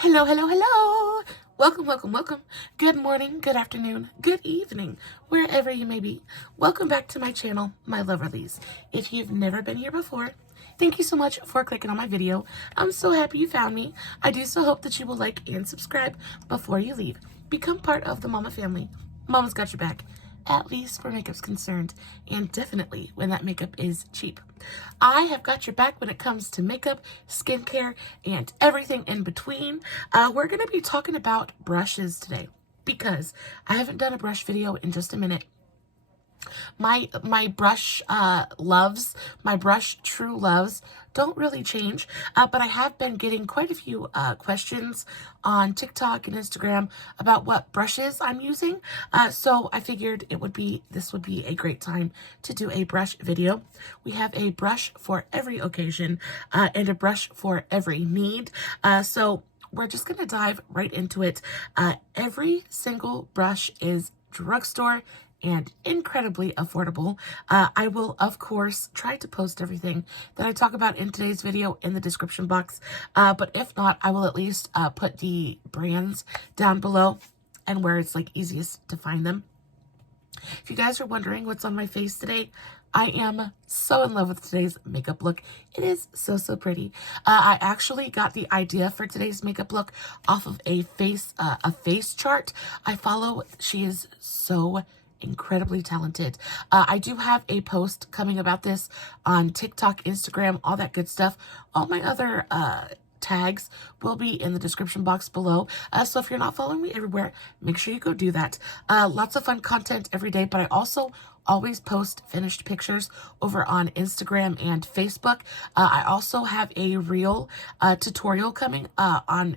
Hello, hello, hello. Welcome, welcome, welcome. Good morning, good afternoon, good evening, wherever you may be. Welcome back to my channel, my Loverlies. If you've never been here before, thank you so much for clicking on my video. I'm so happy you found me. I do so hope that you will like and subscribe before you leave. Become part of the Mama family. Mama's got your back, at least where makeup's concerned, and definitely when that makeup is cheap. I have got your back when it comes to makeup, skincare, and everything in between. We're going to be talking about brushes today because I haven't done a brush video in just a minute. My brush loves, my brush true loves don't really change, but I have been getting quite a few questions on TikTok and Instagram about what brushes I'm using. So I figured this would be a great time to do a brush video. We have a brush for every occasion and a brush for every need. So we're just going to dive right into it. Every single brush is Drugstore and incredibly affordable. I will, of course, try to post everything that I talk about in today's video in the description box. But if not, I will at least put the brands down below and where it's like easiest to find them. If you guys are wondering what's on my face today, I am so in love with today's makeup look. It is so pretty. I actually got the idea for today's makeup look off of a face chart I follow. She is so incredibly talented. I do have a post coming about this on TikTok, Instagram, all that good stuff. All my other tags will be in the description box below. So if you're not following me everywhere, make sure you go do that. Lots of fun content every day, but I also always post finished pictures over on Instagram and Facebook. I also have a reel tutorial coming on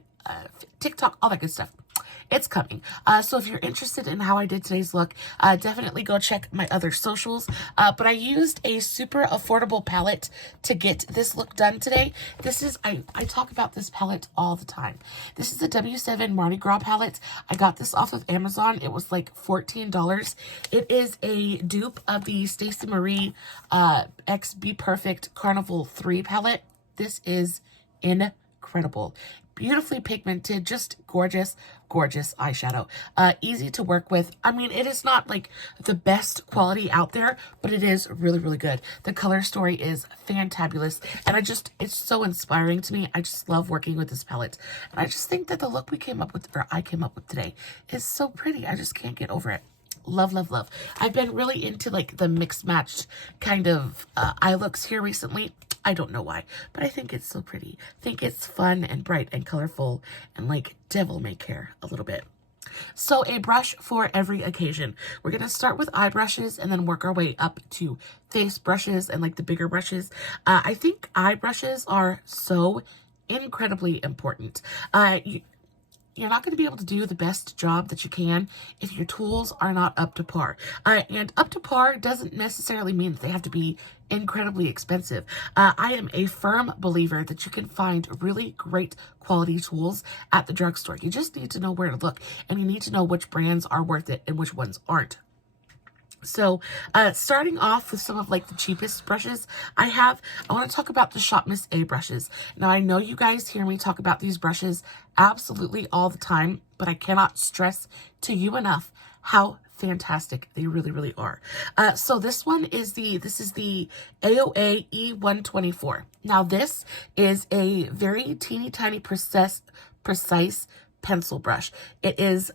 TikTok, all that good stuff. It's coming. So if you're interested in how I did today's look, definitely go check my other socials. But I used a super affordable palette to get this look done today. This is, I talk about this palette all the time. This is the W7 Mardi Gras palette. I got this off of Amazon. It was like $14. It is a dupe of the Stacey Marie X Be Perfect Carnival 3 palette. This is incredible. Beautifully pigmented, just gorgeous eyeshadow. Easy to work with. I mean, it is not like the best quality out there, but it is really good. The color story is fantabulous, and it's so inspiring to me. I just love working with this palette, and I just think that the look I came up with today is so pretty. I just can't get over it. Love. I've been really into like the mixed matched kind of eye looks here recently. I don't know why, but I think it's so pretty. I think it's fun and bright and colorful and like devil may care a little bit. So a brush for every occasion. We're going to start with eye brushes and then work our way up to face brushes and like the bigger brushes. I think eye brushes are so incredibly important. You're not going to be able to do the best job that you can if your tools are not up to par. And up to par doesn't necessarily mean that they have to be incredibly expensive. I am a firm believer that you can find really great quality tools at the drugstore. You just need to know where to look, and you need to know which brands are worth it and which ones aren't. So, starting off with some of like the cheapest brushes I want to talk about the Shop Miss A brushes. Now, I know you guys hear me talk about these brushes absolutely all the time, but I cannot stress to you enough how fantastic they really are. So this is the AOA E124. Now, this is a very teeny tiny precise pencil brush. It is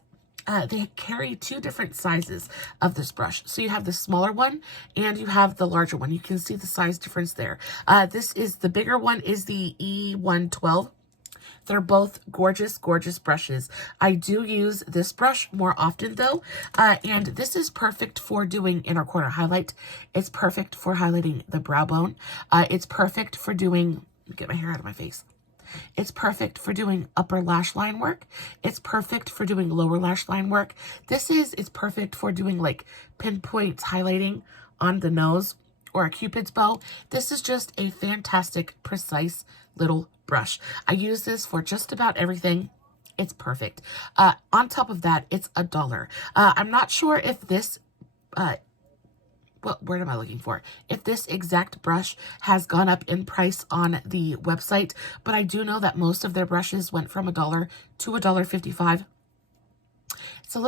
they carry two different sizes of this brush. So you have the smaller one and you have the larger one. You can see the size difference there. The bigger one is the E112. They're both gorgeous brushes. I do use this brush more often though, and this is perfect for doing inner corner highlight. It's perfect for highlighting the brow bone. It's perfect for doing, get my hair out of my face. It's perfect for doing upper lash line work. It's perfect for doing lower lash line work. It's perfect for doing like pinpoint highlighting on the nose or a cupid's bow. This is just a fantastic, precise little brush. I use this for just about everything. It's perfect. On top of that, it's $1. I'm not sure if this what word am I looking for? If this exact brush has gone up in price on the website, but I do know that most of their brushes went from $1 to $1.55. It's a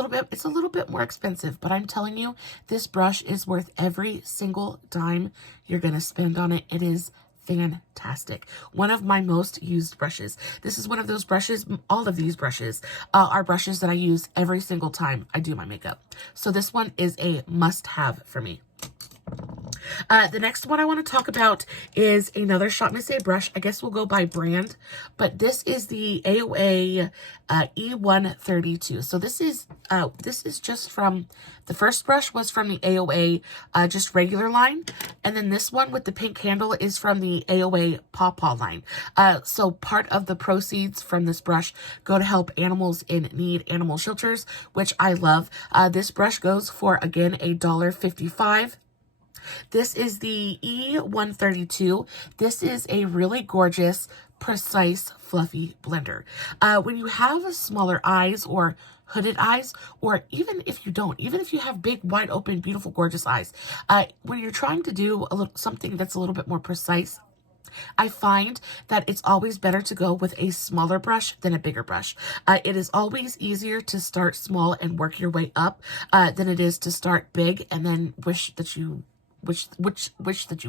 little bit more expensive, but I'm telling you, this brush is worth every single dime you're going to spend on it. It is fantastic. One of my most used brushes. This is one of those brushes, all of these brushes are brushes that I use every single time I do my makeup. So this one is a must-have for me. The next one I want to talk about is another Shop Miss A brush. I guess we'll go by brand, but this is the AOA E132. So this is just from, the first brush was from the AOA just regular line, and then this one with the pink handle is from the AOA Pawpaw line. So part of the proceeds from this brush go to help animals in need, animal shelters, which I love. This brush goes for, again, $1.55. This is the E132. This is a really gorgeous, precise, fluffy blender. When you have smaller eyes or hooded eyes, or even if you don't, even if you have big, wide open, beautiful, gorgeous eyes, when you're trying to do something that's a little bit more precise, I find that it's always better to go with a smaller brush than a bigger brush. It is always easier to start small and work your way up than it is to start big and then wish that you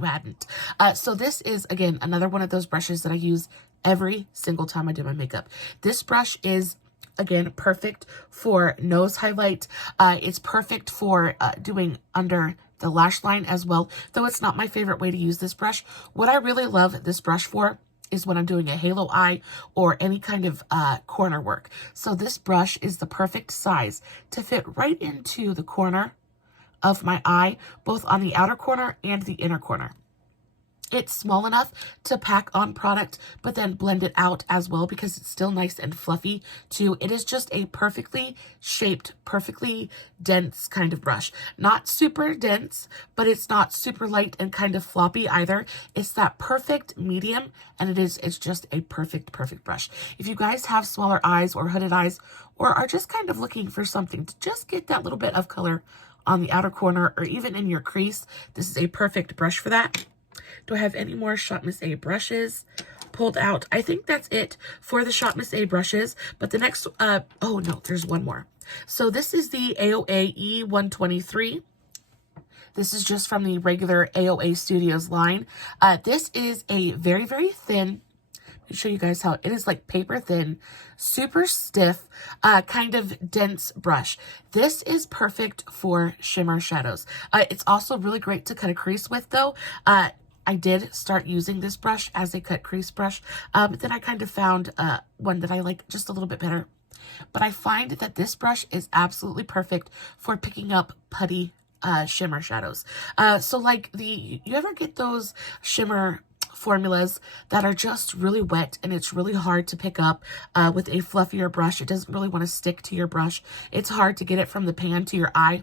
hadn't. So this is, again, another one of those brushes that I use every single time I do my makeup. This brush is, again, perfect for nose highlight. It's perfect for doing under the lash line as well, though it's not my favorite way to use this brush. What I really love this brush for is when I'm doing a halo eye or any kind of corner work. So this brush is the perfect size to fit right into the corner of my eye, both on the outer corner and the inner corner. It's small enough to pack on product, but then blend it out as well because it's still nice and fluffy too. It is just a perfectly shaped, perfectly dense kind of brush. Not super dense, but it's not super light and kind of floppy either. It's that perfect medium, and it's just a perfect brush. If you guys have smaller eyes or hooded eyes, or are just kind of looking for something to just get that little bit of color on the outer corner or even in your crease, this is a perfect brush for that. Do I have any more Shop Miss A brushes pulled out? I think that's it for the Shop Miss A brushes, but the next, oh no, there's one more. So this is the AOA E123. This is just from the regular AOA Studios line. This is a very, very thin, let me show you guys how it is, like paper thin, super stiff, kind of dense brush. This is perfect for shimmer shadows. It's also really great to cut a crease with though. I did start using this brush as a cut crease brush, but then I kind of found one that I like just a little bit better. But I find that this brush is absolutely perfect for picking up putty shimmer shadows. So like you ever get those shimmer formulas that are just really wet and it's really hard to pick up with a fluffier brush? It doesn't really want to stick to your brush. It's hard to get it from the pan to your eye.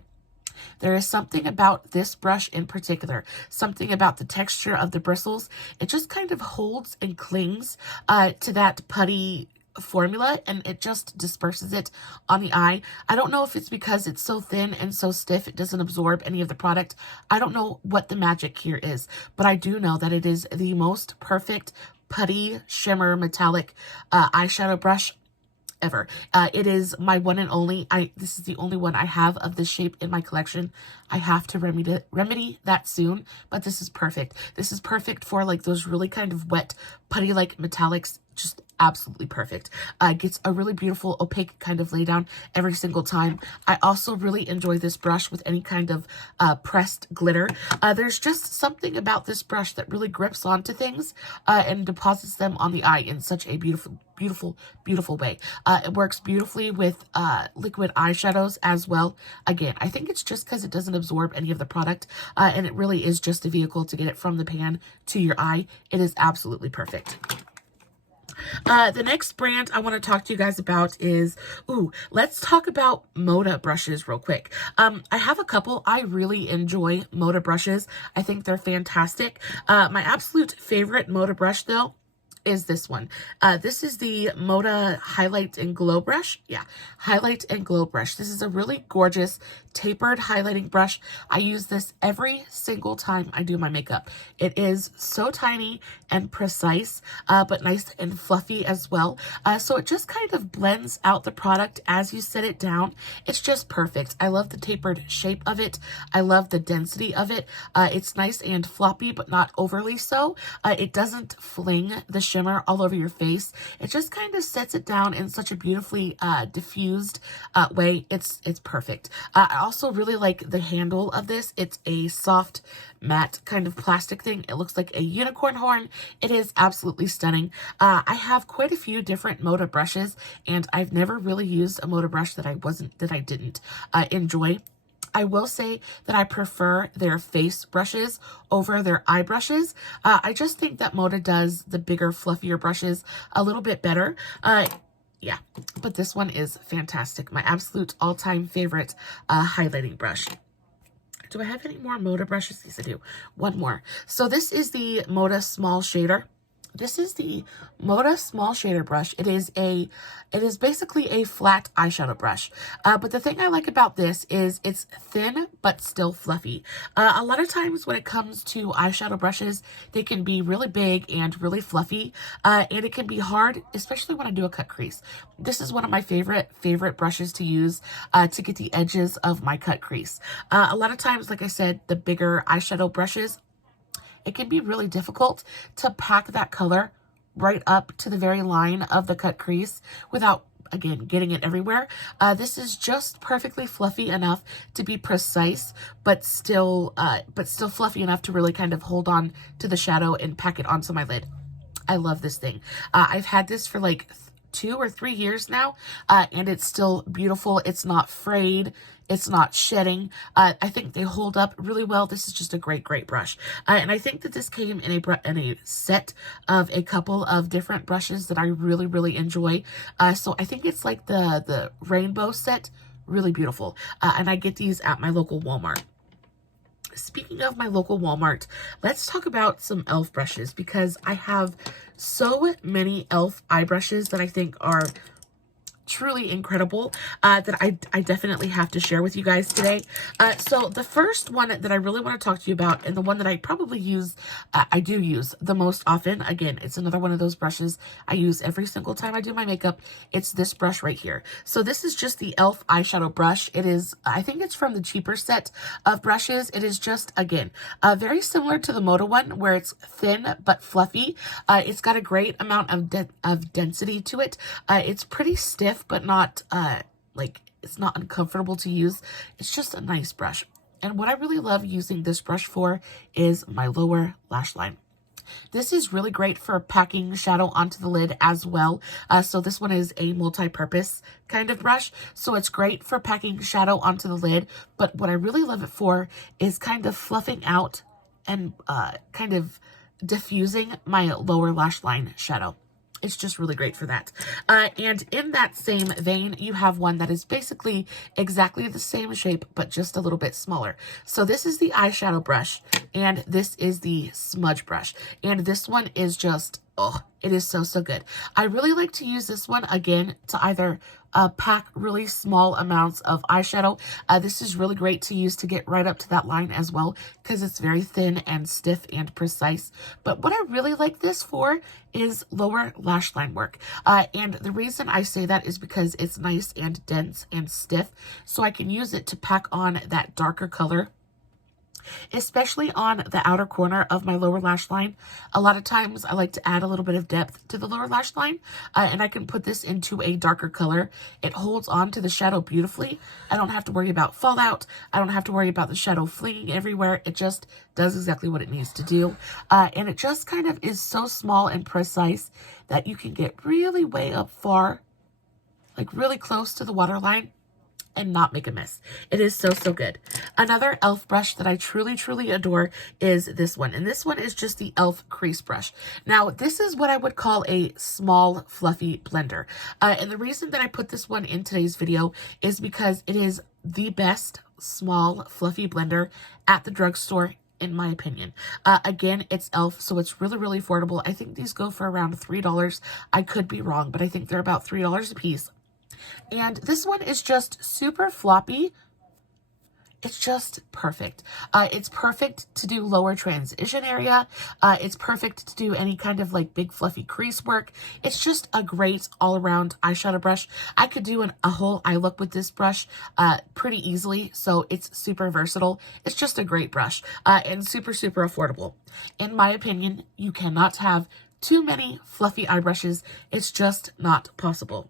There is something about this brush in particular, something about the texture of the bristles. It just kind of holds and clings to that putty formula, and it just disperses it on the eye. I don't know if it's because it's so thin and so stiff it doesn't absorb any of the product. I don't know what the magic here is, but I do know that it is the most perfect putty shimmer metallic eyeshadow brush ever. It is my one and only. This is the only one I have of this shape in my collection. I have to remedy that soon, but this is perfect. This is perfect for like those really kind of wet putty like metallics. Just absolutely perfect. Gets a really beautiful opaque kind of lay down every single time. I also really enjoy this brush with any kind of pressed glitter. There's just something about this brush that really grips onto things and deposits them on the eye in such a beautiful way. It works beautifully with liquid eyeshadows as well. Again, I think it's just because it doesn't absorb any of the product and it really is just a vehicle to get it from the pan to your eye. It is absolutely perfect. The next brand I want to talk to you guys about is, let's talk about Moda brushes real quick. I have a couple. I really enjoy Moda brushes. I think they're fantastic. My absolute favorite Moda brush though is this one. This is the Moda Highlight and Glow brush. Yeah, Highlight and Glow brush. This is a really gorgeous tapered highlighting brush. I use this every single time I do my makeup. It is so tiny and precise, but nice and fluffy as well. So it just kind of blends out the product as you set it down. It's just perfect. I love the tapered shape of it. I love the density of it. It's nice and floppy, but not overly so. It doesn't fling the shimmer all over your face. It just kind of sets it down in such a beautifully diffused way. It's perfect. I also really like the handle of this. It's a soft matte kind of plastic thing. It looks like a unicorn horn. It is absolutely stunning. I have quite a few different Moda brushes, and I've never really used a Moda brush that I didn't enjoy. I will say that I prefer their face brushes over their eye brushes. I just think that Moda does the bigger, fluffier brushes a little bit better. Yeah, but this one is fantastic. My absolute all-time favorite highlighting brush. Do I have any more Moda brushes? Yes, I do. One more. So this is the Moda Small Shader. This is the Moda Small Shader brush. It is basically a flat eyeshadow brush. But the thing I like about this is it's thin, but still fluffy. A lot of times when it comes to eyeshadow brushes, they can be really big and really fluffy. And it can be hard, especially when I do a cut crease. This is one of my favorite brushes to use to get the edges of my cut crease. A lot of times, like I said, the bigger eyeshadow brushes, it can be really difficult to pack that color right up to the very line of the cut crease without, again, getting it everywhere. This is just perfectly fluffy enough to be precise, but still fluffy enough to really kind of hold on to the shadow and pack it onto my lid. I love this thing. I've had this for like 2 or 3 years now, and it's still beautiful. It's not frayed. It's not shedding. I think they hold up really well. This is just a great brush. And I think that this came in a set of a couple of different brushes that I really enjoy. So I think it's like the rainbow set. Really beautiful. And I get these at my local Walmart. Speaking of my local Walmart, let's talk about some e.l.f. brushes, because I have so many e.l.f. eye brushes that I think are truly incredible that I definitely have to share with you guys today. So the first one that I really want to talk to you about, and the one that I probably use, I do use the most often, again, it's another one of those brushes I use every single time I do my makeup. It's this brush right here. So this is just the e.l.f. eyeshadow brush. It is, I think it's from the cheaper set of brushes. It is just, again, very similar to the Moda one, where it's thin but fluffy. It's got a great amount of density to it. It's pretty stiff, but not like, it's not uncomfortable to use. It's just a nice brush. And what I really love using this brush for is my lower lash line. This is really great for packing shadow onto the lid as well. So this one is a multi-purpose kind of brush. So it's great for packing shadow onto the lid. But what I really love it for is kind of fluffing out and kind of diffusing my lower lash line shadow. It's just really great for that. And in that same vein, you have one that is basically exactly the same shape, but just a little bit smaller. So this is the eyeshadow brush, and this is the smudge brush. And this one is just, oh, it is so good. I really like to use this one, again, to either pack really small amounts of eyeshadow. This is really great to use to get right up to that line as well, because it's very thin and stiff and precise. But what I really like this for is lower lash line work. And the reason I say that is because it's nice and dense and stiff, so I can use it to pack on that darker color, especially on the outer corner of my lower lash line. A lot of times I like to add a little bit of depth to the lower lash line, and I can put this into a darker color. It holds on to the shadow beautifully. I don't have to worry about fallout. I don't have to worry about the shadow flinging everywhere. It just does exactly what it needs to do. And it just kind of is so small and precise that you can get really way up far, like really close to the waterline, and not make a mess. It is so good. Another e.l.f. brush that I truly adore is this one. And this one is just the e.l.f. crease brush. Now, this is what I would call a small, fluffy blender. And the reason that I put this one in today's video is because it is the best small, fluffy blender at the drugstore, in my opinion. Again, it's e.l.f., so it's really affordable. I think these go for around $3. I could be wrong, but I think they're about $3 a piece. And this one is just super floppy, It's just perfect. It's perfect to do lower transition area. It's perfect to do any kind of like big fluffy crease work. It's just a great all-around eyeshadow brush. I could do a whole eye look with this brush pretty easily, so it's super versatile. It's just a great brush and super, super affordable. In my opinion, you cannot have too many fluffy eye brushes. It's just not possible.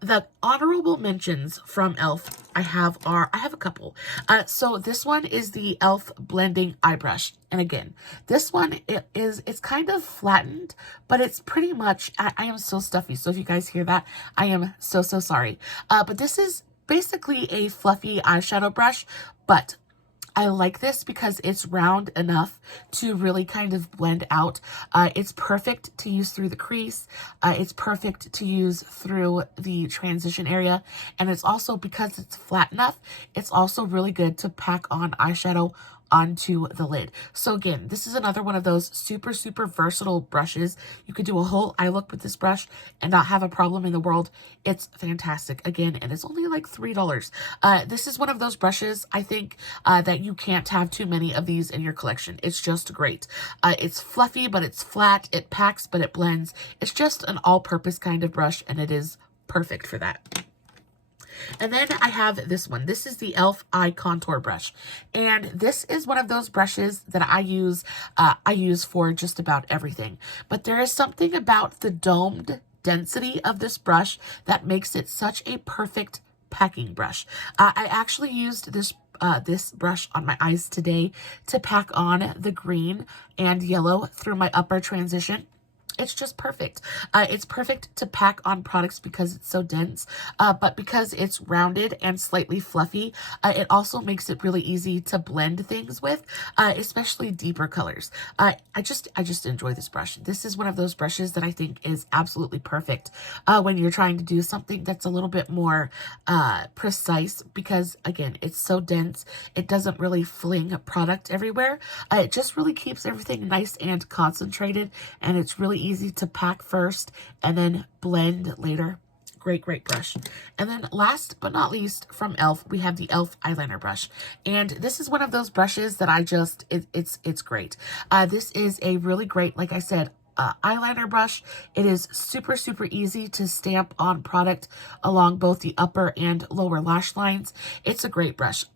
The honorable mentions from e.l.f. I have a couple. So this one is the e.l.f. blending eye brush. And again, this one, it's kind of flattened, but it's pretty much, I am so stuffy. So if you guys hear that, I am so, so sorry. But this is basically a fluffy eyeshadow brush, but I like this because it's round enough to really kind of blend out. It's perfect to use through the crease. It's perfect to use through the transition area. And it's also, because it's flat enough, it's also really good to pack on eyeshadow onto the lid. So again, this is another one of those super, super versatile brushes. You could do a whole eye look with this brush and not have a problem in the world. It's fantastic. Again, and it's only like $3. This is one of those brushes, I think, that you can't have too many of these in your collection. It's just great. It's fluffy, but it's flat. It packs, but it blends. It's just an all-purpose kind of brush, and it is perfect for that. And then I have this one. This is the e.l.f. Eye Contour Brush. And this is one of those brushes that I use for just about everything. But there is something about the domed density of this brush that makes it such a perfect packing brush. I actually used this brush on my eyes today to pack on the green and yellow through my upper transition. It's just perfect. It's perfect to pack on products because it's so dense, but because it's rounded and slightly fluffy, it also makes it really easy to blend things with, especially deeper colors. I just enjoy this brush. This is one of those brushes that I think is absolutely perfect when you're trying to do something that's a little bit more precise, because again, it's so dense. It doesn't really fling product everywhere. It just really keeps everything nice and concentrated, and it's really easy to pack first and then blend later. Great, great brush. And then last but not least, from e.l.f., we have the e.l.f. eyeliner brush. And this is one of those brushes that it's great. This is a really great, like I said, eyeliner brush. It is super, super easy to stamp on product along both the upper and lower lash lines. It's a great brush.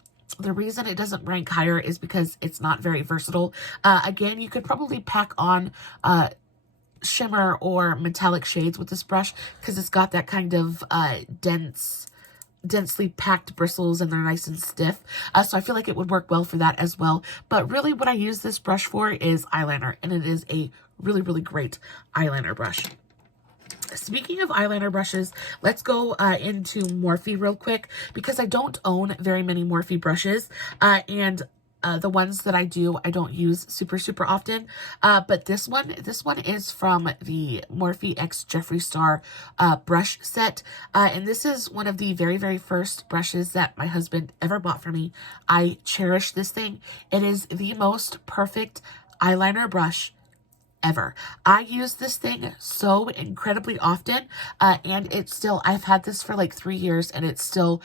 The reason it doesn't rank higher is because it's not very versatile. Again, you could probably pack on shimmer or metallic shades with this brush because it's got that kind of densely packed bristles, and they're nice and stiff. So I feel like it would work well for that as well. But really what I use this brush for is eyeliner, and it is a really, really great eyeliner brush. Speaking of eyeliner brushes, let's go into Morphe real quick, because I don't own very many Morphe brushes, and the ones that I do, I don't use super, super often. But this one is from the Morphe X Jeffree Star brush set. And this is one of the very, very first brushes that my husband ever bought for me. I cherish this thing. It is the most perfect eyeliner brush ever. I use this thing so incredibly often, and it's still, I've had this for like 3 years, and it's still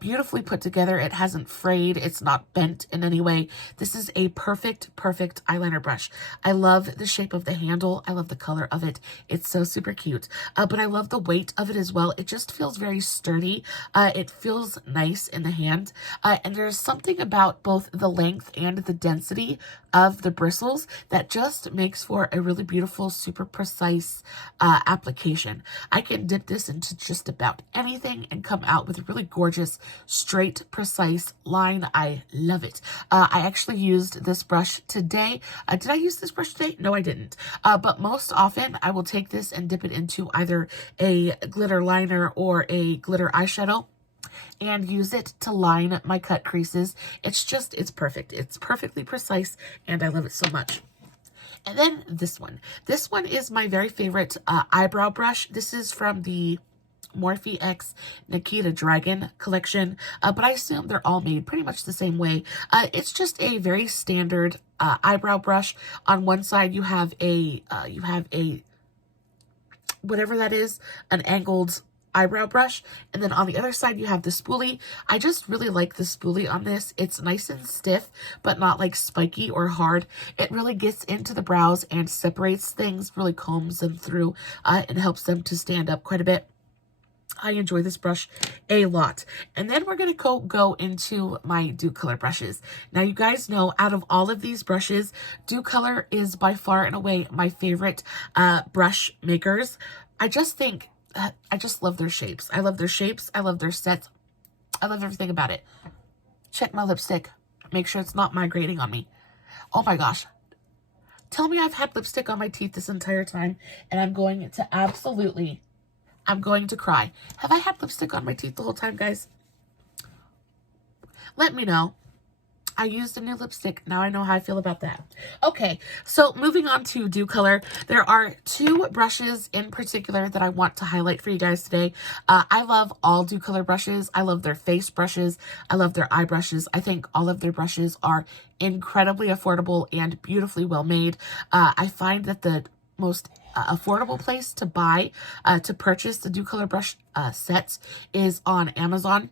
beautifully put together. It hasn't frayed. It's not bent in any way. This is a perfect, perfect eyeliner brush. I love the shape of the handle. I love the color of it. It's so super cute, but I love the weight of it as well. It just feels very sturdy. It feels nice in the hand, and there's something about both the length and the density of the bristles that just makes for a really beautiful, super precise application. I can dip this into just about anything and come out with a really gorgeous, straight, precise line. I love it. I actually used this brush today. Did I use this brush today? No, I didn't. But most often I will take this and dip it into either a glitter liner or a glitter eyeshadow and use it to line my cut creases. It's perfect. It's perfectly precise, and I love it so much. And then this one. This one is my very favorite eyebrow brush. This is from the Morphe X Nikita Dragon collection, but I assume they're all made pretty much the same way. It's just a very standard eyebrow brush. On one side you have a whatever that is, an angled eyebrow brush, and then on the other side you have the spoolie. I just really like the spoolie on this. It's nice and stiff, but not like spiky or hard. It really gets into the brows and separates things, really combs them through, and helps them to stand up quite a bit. I enjoy this brush a lot. And then we're going to go into my Dew Color brushes. Now, you guys know, out of all of these brushes, Dew Color is by far and away my favorite brush makers. I just think, I just love their shapes. I love their shapes. I love their sets. I love everything about it. Check my lipstick. Make sure it's not migrating on me. Oh my gosh. Tell me I've had lipstick on my teeth this entire time, and I'm going to cry. Have I had lipstick on my teeth the whole time, guys? Let me know. I used a new lipstick. Now I know how I feel about that. Okay, so moving on to Dew Color. There are two brushes in particular that I want to highlight for you guys today. I love all Dew Color brushes. I love their face brushes. I love their eye brushes. I think all of their brushes are incredibly affordable and beautifully well made. I find that the most affordable place to buy, to purchase the Dew Color brush sets is on Amazon.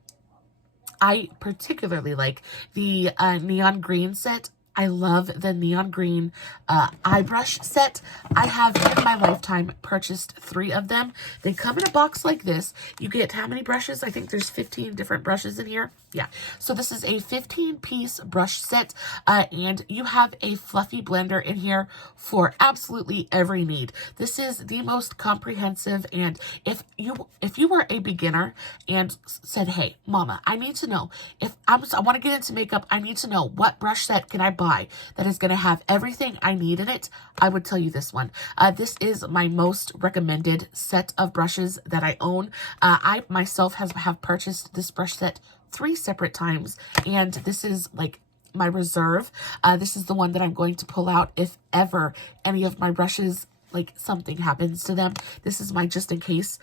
I particularly like the neon green set. I love the neon green eye brush set. I have in my lifetime purchased 3 of them. They come in a box like this. You get how many brushes? I think there's 15 different brushes in here. Yeah. So this is a 15-piece brush set, and you have a fluffy blender in here for absolutely every need. This is the most comprehensive, and if you were a beginner and said, hey, Mama, I need to know, if I want to get into makeup, I need to know what brush set can I buy that is going to have everything I need in it, I would tell you this one. This is my most recommended set of brushes that I own. I myself have purchased this brush set 3 separate times, and this is like my reserve. This is the one that I'm going to pull out if ever any of my brushes, like something happens to them. This is my just in case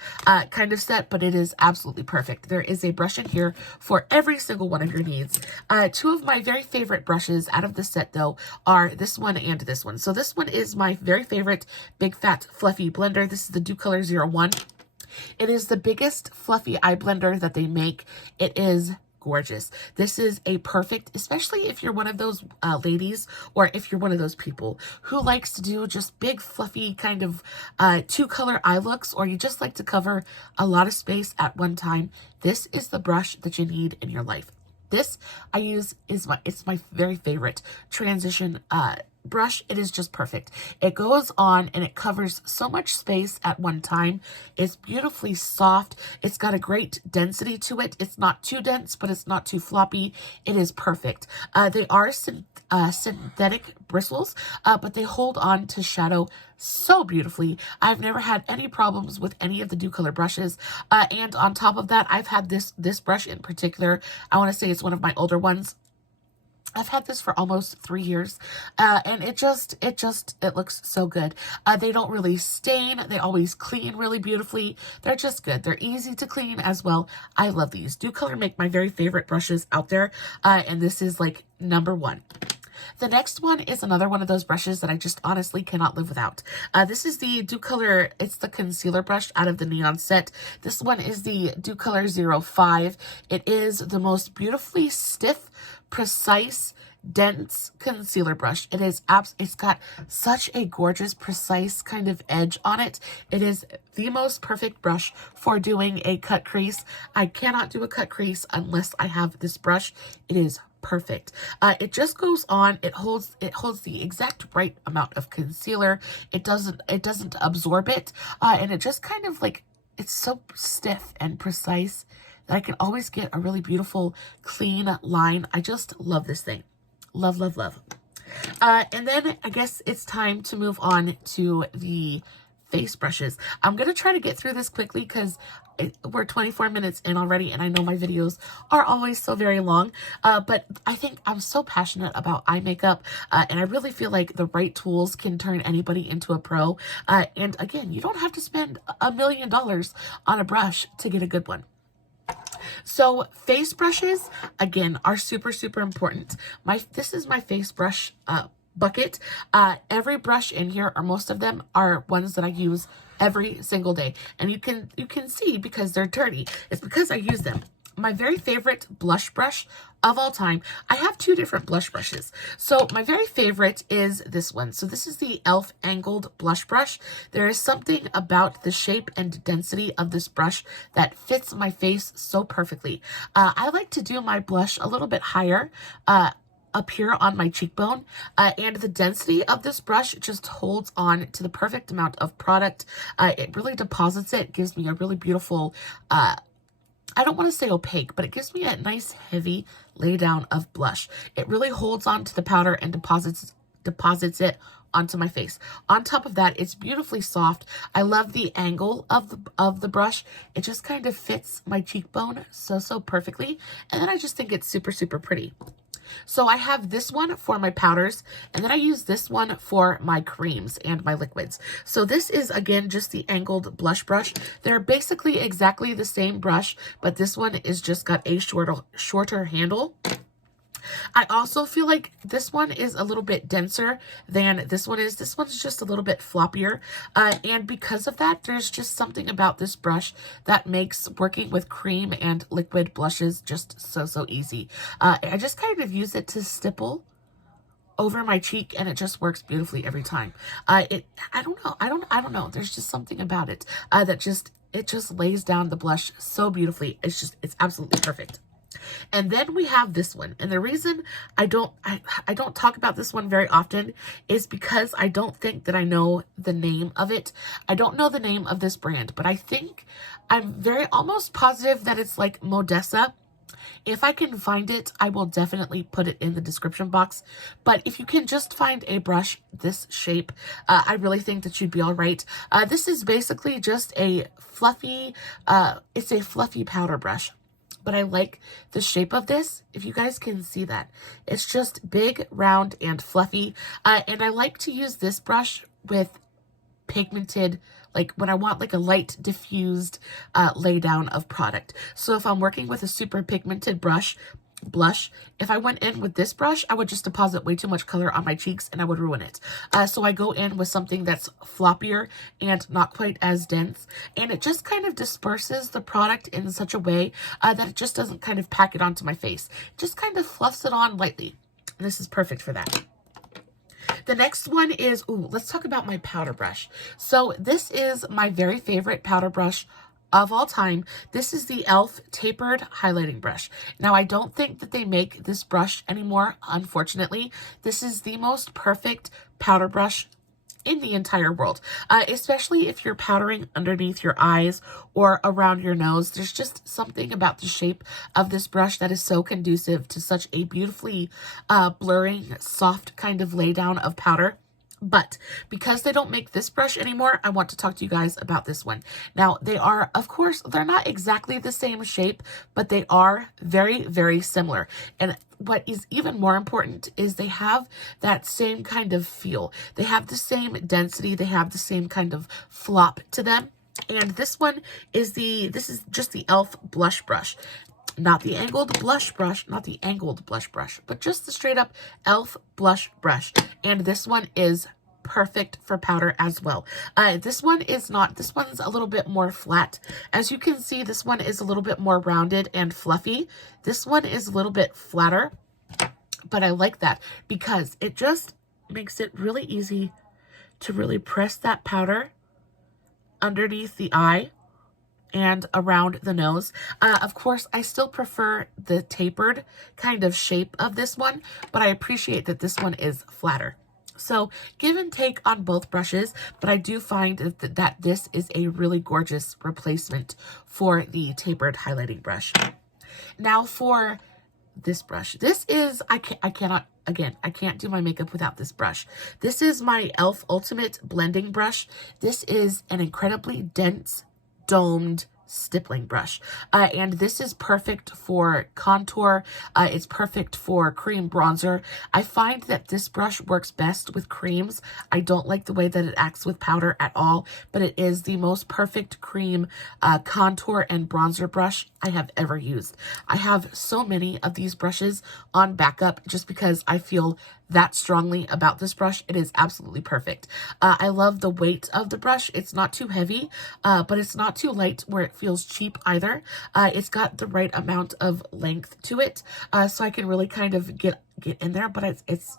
kind of set, but it is absolutely perfect. There is a brush in here for every single one of your needs. 2 of my very favorite brushes out of the set though are this one and this one. So this one is my very favorite big fat fluffy blender. This is the Dew Color 01. It is the biggest fluffy eye blender that they make. It is gorgeous. This is a perfect, especially if you're one of those ladies, or if you're one of those people who likes to do just big fluffy kind of 2-color eye looks, or you just like to cover a lot of space at one time. This is the brush that you need in your life. This I use it's my very favorite transition brush. It is just perfect. It goes on and it covers so much space at one time. It's beautifully soft. It's got a great density to it. It's not too dense, but it's not too floppy. It is perfect. They are synthetic bristles, but they hold on to shadow so beautifully. I've never had any problems with any of the Dew Color brushes. And on top of that, I've had this brush in particular. I want to say it's one of my older ones. I've had this for almost 3 years, and it looks so good. They don't really stain. They always clean really beautifully. They're just good. They're easy to clean as well. I love these. Dew Color make my very favorite brushes out there, and this is like #1. The next one is another one of those brushes that I just honestly cannot live without. This is the Dew Color, it's the concealer brush out of the neon set. This one is the Dew Color 05. It is the most beautifully stiff, precise, dense concealer brush. It's got such a gorgeous, precise kind of edge on it. It is the most perfect brush for doing a cut crease. I cannot do a cut crease unless I have this brush. It is perfect. It just goes on. It holds the exact right amount of concealer. It doesn't absorb it, and it just kind of like, it's so stiff and precise that I can always get a really beautiful, clean line. I just love this thing. Love, love, love. And then I guess it's time to move on to the face brushes. I'm going to try to get through this quickly because we're 24 minutes in already, and I know my videos are always so very long, but I think I'm so passionate about eye makeup, and I really feel like the right tools can turn anybody into a pro. And again, you don't have to spend $1 million on a brush to get a good one. So face brushes, again, are super, super important. This is my face brush bucket. Every brush in here, or most of them, are ones that I use every single day. And you can see because they're dirty. It's because I use them. My very favorite blush brush of all time. I have two different blush brushes. So my very favorite is this one. So this is the e.l.f. Angled Blush Brush. There is something about the shape and density of this brush that fits my face so perfectly. I like to do my blush a little bit higher, up here on my cheekbone, and the density of this brush just holds on to the perfect amount of product. It really deposits it, gives me a really beautiful, I don't want to say opaque, but it gives me a nice heavy lay down of blush. It really holds on to the powder and deposits it onto my face. On top of that, it's beautifully soft. I love the angle of the brush. It just kind of fits my cheekbone so perfectly, and then I just think it's super pretty. So I have this one for my powders, and then I use this one for my creams and my liquids. So this is, again, just the angled blush brush. They're basically exactly the same brush, but this one is just got a shorter handle. I also feel like this one is a little bit denser than this one is. This one's just a little bit floppier. And because of that, there's just something about this brush that makes working with cream and liquid blushes just so easy. I just kind of use it to stipple over my cheek, and it just works beautifully every time. I don't know. There's just something about it that just lays down the blush so beautifully. It's absolutely perfect. And then we have this one. And the reason I don't talk about this one very often is because I don't think that I know the name of it. I don't know the name of this brand, but I think I'm almost positive that it's like Modessa. If I can find it, I will definitely put it in the description box. But if you can just find a brush this shape, I really think that you'd be all right. This is basically just a fluffy, it's a fluffy powder brush. But I like the shape of this, if you guys can see that. It's just big, round, and fluffy. And I like to use this brush with pigmented, like when I want like a light diffused lay down of product. So if I'm working with a super pigmented blush, if I went in with this brush, I would just deposit way too much color on my cheeks and I would ruin it. So I go in with something that's floppier and not quite as dense, and it just kind of disperses the product in such a way that it just doesn't kind of pack it onto my face. It just kind of fluffs it on lightly. And this is perfect for that. The next one is, let's talk about my powder brush. So this is my very favorite powder brush of all time. This is the e.l.f. Tapered Highlighting Brush. Now, I don't think that they make this brush anymore, unfortunately. This is the most perfect powder brush in the entire world, especially if you're powdering underneath your eyes or around your nose. There's just something about the shape of this brush that is so conducive to such a beautifully blurring, soft kind of lay down of powder. But because they don't make this brush anymore, I want to talk to you guys about this one. Now, they are, of course, they're not exactly the same shape, but they are very similar. And what is even more important is they have that same kind of feel. They have the same density. They have the same kind of flop to them. And this one is this is just the e.l.f. blush brush. Not the angled blush brush, but just the straight up e.l.f. blush brush. And this one is perfect for powder as well. This one's a little bit more flat. As you can see, this one is a little bit more rounded and fluffy. This one is a little bit flatter, but I like that because it just makes it really easy to really press that powder underneath the eye and around the nose. Of course, I still prefer the tapered kind of shape of this one, but I appreciate that this one is flatter. So give and take on both brushes, but I do find that this is a really gorgeous replacement for the tapered highlighting brush. Now for this brush. This is, I can't do my makeup without this brush. This is my e.l.f. Ultimate Blending Brush. This is an incredibly dense, domed stippling brush, and this is perfect for contour. It's perfect for cream bronzer. I find that this brush works best with creams. I don't like the way that it acts with powder at all, but it is the most perfect cream contour and bronzer brush I have ever used. I have so many of these brushes on backup just because I feel that strongly about this brush. It is absolutely perfect. I love the weight of the brush. It's not too heavy, but it's not too light where it feels cheap either. It's got the right amount of length to it, so I can really kind of get in there, but it's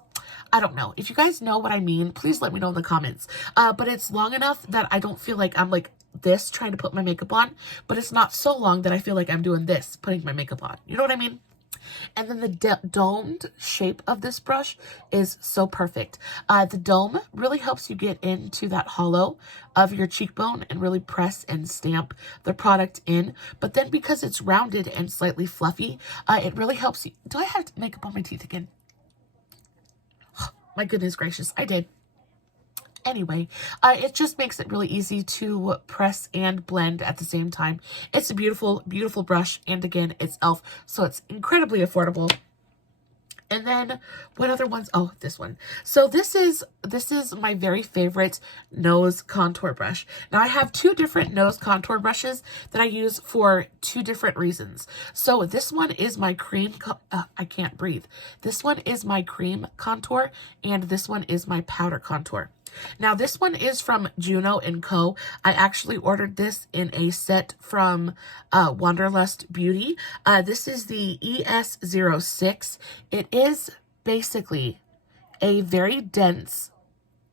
I don't know. If you guys know what I mean, please let me know in the comments. But it's long enough that I don't feel like I'm like this trying to put my makeup on, but it's not so long that I feel like I'm doing this, putting my makeup on. You know what I mean? And then the domed shape of this brush is so perfect. The dome really helps you get into that hollow of your cheekbone and really press and stamp the product in. But then because it's rounded and slightly fluffy, it really helps you. Do I have makeup on my teeth again? My goodness gracious, I did. Anyway, it just makes it really easy to press and blend at the same time. It's a beautiful, beautiful brush. And again, it's e.l.f., so it's incredibly affordable. And then what other ones? Oh, this one. So this is my very favorite nose contour brush. Now I have two different nose contour brushes that I use for two different reasons. So this one is my cream, I can't breathe. This one is my cream contour and this one is my powder contour. Now, this one is from Juno & Co. I actually ordered this in a set from Wanderlust Beauty. This is the ES06. It is basically a very dense,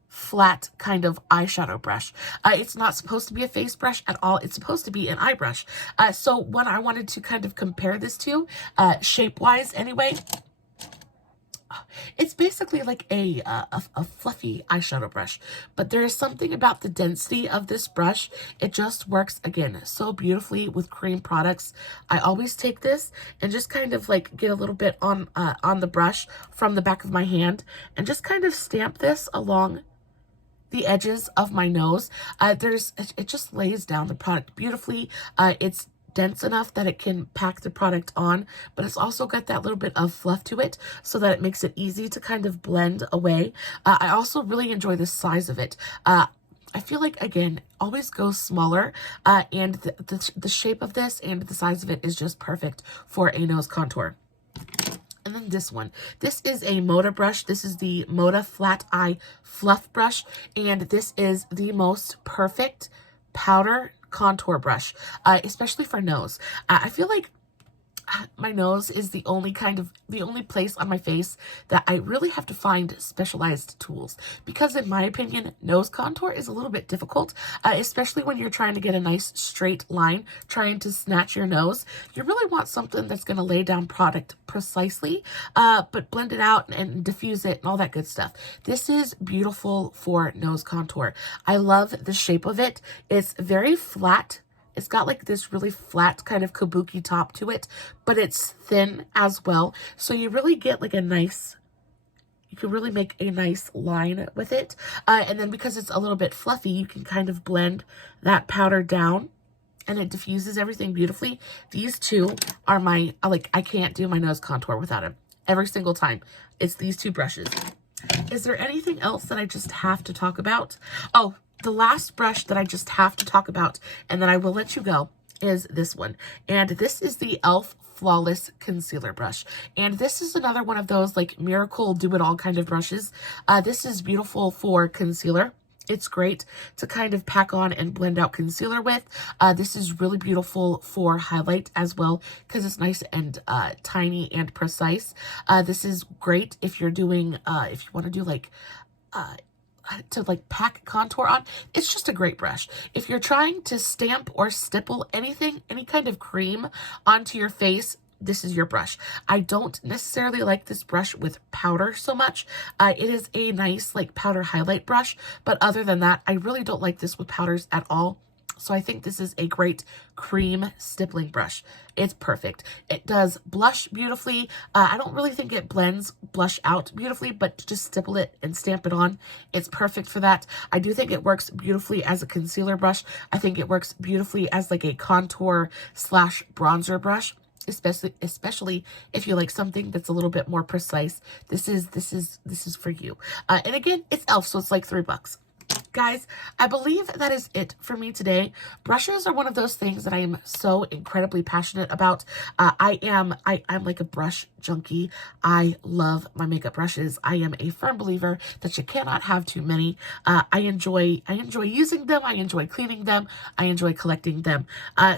flat kind of eyeshadow brush. It's not supposed to be a face brush at all. It's supposed to be an eye brush. So when I wanted to kind of compare this to, shape-wise anyway, it's basically like a fluffy eyeshadow brush, but there is something about the density of this brush. It just works, again, so beautifully with cream products. I always take this and just kind of like get a little bit on the brush from the back of my hand and just kind of stamp this along the edges of my nose. It just lays down the product beautifully. It's dense enough that it can pack the product on, but it's also got that little bit of fluff to it so that it makes it easy to kind of blend away. I also really enjoy the size of it. I feel like, again, always go smaller, and the shape of this and the size of it is just perfect for a nose contour. And then this one. This is a Moda brush. This is the Moda Flat Eye Fluff Brush, and this is the most perfect powder contour brush, especially for nose. I feel like my nose is the only place on my face that I really have to find specialized tools, because in my opinion, nose contour is a little bit difficult, especially when you're trying to get a nice straight line, trying to snatch your nose. You really want something that's going to lay down product precisely, but blend it out and diffuse it and all that good stuff. This is beautiful for nose contour. I love the shape of it. It's very flat. It's got like this really flat kind of kabuki top to it, but it's thin as well. So you really get like you can really make a nice line with it. And then because it's a little bit fluffy, you can kind of blend that powder down and it diffuses everything beautifully. These two are I can't do my nose contour without them. Every single time. It's these two brushes. Is there anything else that I just have to talk about? Oh, the last brush that I just have to talk about, and then I will let you go, is this one. And this is the e.l.f. Flawless Concealer Brush. And this is another one of those like miracle do-it-all kind of brushes. This is beautiful for concealer. It's great to kind of pack on and blend out concealer with. This is really beautiful for highlight as well because it's nice and tiny and precise. This is great if you're doing, if you want to do like, to like pack contour on. It's just a great brush. If you're trying to stamp or stipple anything, any kind of cream onto your face, this is your brush. I don't necessarily like this brush with powder so much. It is a nice like powder highlight brush, but other than that, I really don't like this with powders at all. So I think this is a great cream stippling brush. It's perfect. It does blush beautifully. I don't really think it blends blush out beautifully, but just stipple it and stamp it on. It's perfect for that. I do think it works beautifully as a concealer brush. I think it works beautifully as like a contour / bronzer brush. Especially if you like something that's a little bit more precise. This is for you. And again, it's e.l.f., so it's like $3. Guys, I believe that is it for me today. Brushes are one of those things that I am so incredibly passionate about. I'm like a brush junkie. I love my makeup brushes. I am a firm believer that you cannot have too many. I enjoy using them. I enjoy cleaning them. I enjoy collecting them.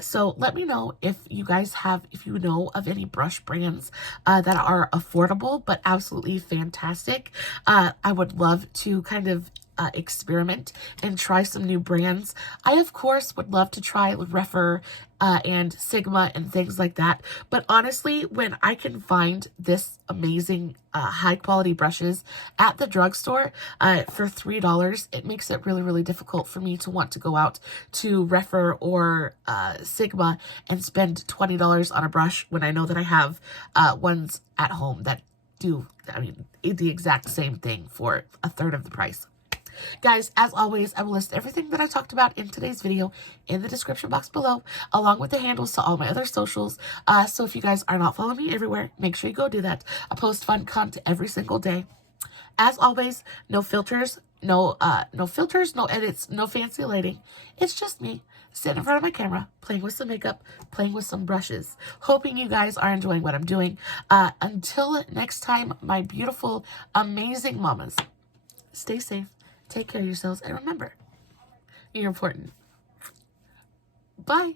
So let me know if you know of any brush brands that are affordable but absolutely fantastic. I would love to kind of experiment and try some new brands. I, of course, would love to try Refer and Sigma and things like that. But honestly, when I can find this amazing high quality brushes at the drugstore for $3, it makes it really, really difficult for me to want to go out to Refer or Sigma and spend $20 on a brush when I know that I have ones at home that do, the exact same thing for a third of the price. Guys, as always, I will list everything that I talked about in today's video in the description box below, along with the handles to all my other socials. So if you guys are not following me everywhere, make sure you go do that. I post fun content every single day. As always, no filters, no edits, no fancy lighting. It's just me sitting in front of my camera, playing with some makeup, playing with some brushes. Hoping you guys are enjoying what I'm doing. Until next time, my beautiful, amazing mamas, stay safe. Take care of yourselves, and remember, you're important. Bye.